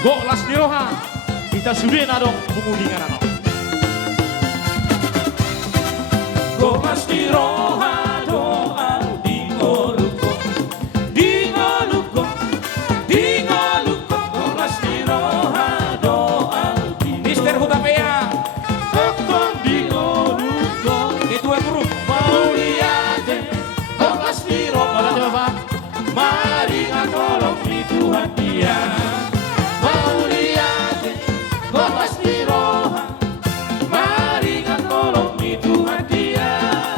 Go las diroha kita sudah nadong pemudingan ano. Go las diroha doa di ngoluko go las diroha doa di Mister Hutapea Tokong di ngoluko itu yang buruk. Mauliate go las diroha Mana coba Pak? mari ngakolong di Tuhan dia Mauliate go las diroha mari ngakolong di Tuhan dia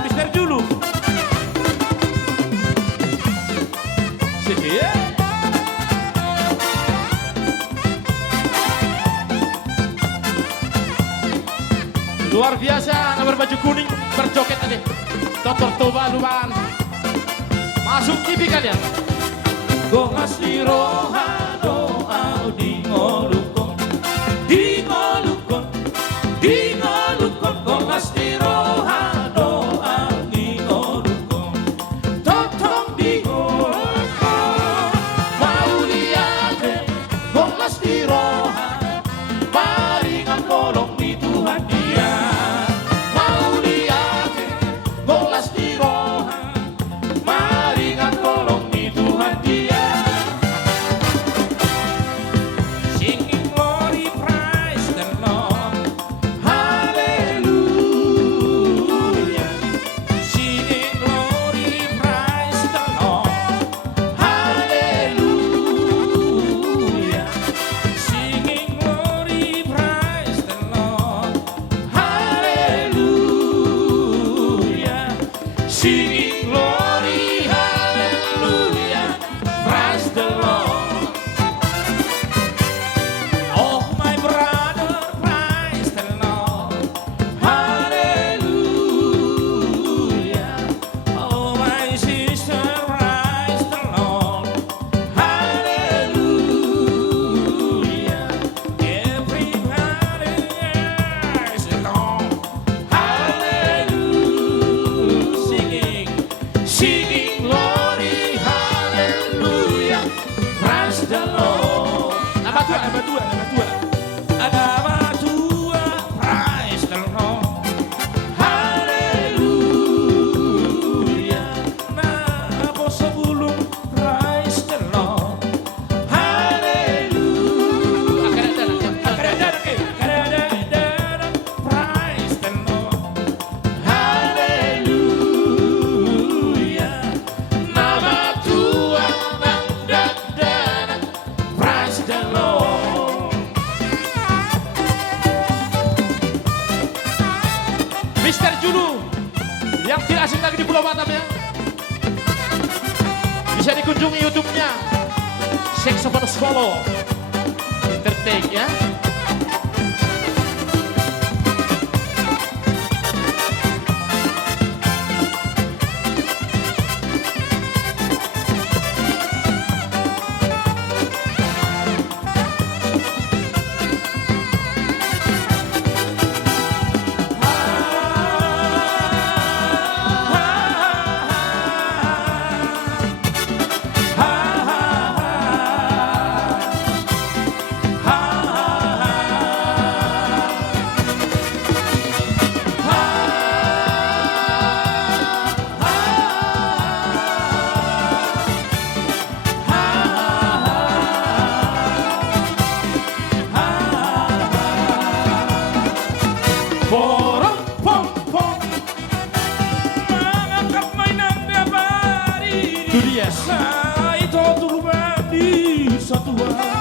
Mister Julu. Sini ya. Luar biasa, nomor baju kuning berjoget tadi. Dokter Toba Luban. Masuk TV kalian. Go las diroha doa di ngoluko go las diroha doa di ngoluko totong di ngoluko Mauliate go las diroha mari ngakolong di Tuhan dia Mauliate go las diroha mari ngakolong di Tuhan dia Singing glory praise the Lord Hallelujah Singing glory praise the Lord Hallelujah Singing glory praise the Lord Hallelujah Singing glory hallelujah praise the Lord Oh my brother praise the Lord Hallelujah Oh my sister praise the Lord Hallelujah Everybody praise the Lord Hallelujah Singing glory hallelujah praise the Lord Nama dua. Nama Tua praise the Lord Hallelujah Nama sebelum praise the Lord Hallelujah Kadang-kadang praise the Lord Hallelujah Nama Tua nang praise the Lord Mister Julu yang tidak asing lagi di Pulau Batam ya. Bisa dikunjungi YouTube-nya. Saxophone Solo Entertain ya. Porong pom pom mengangkat mainan tiap hari Itu dia. Saya itu turun di satu hari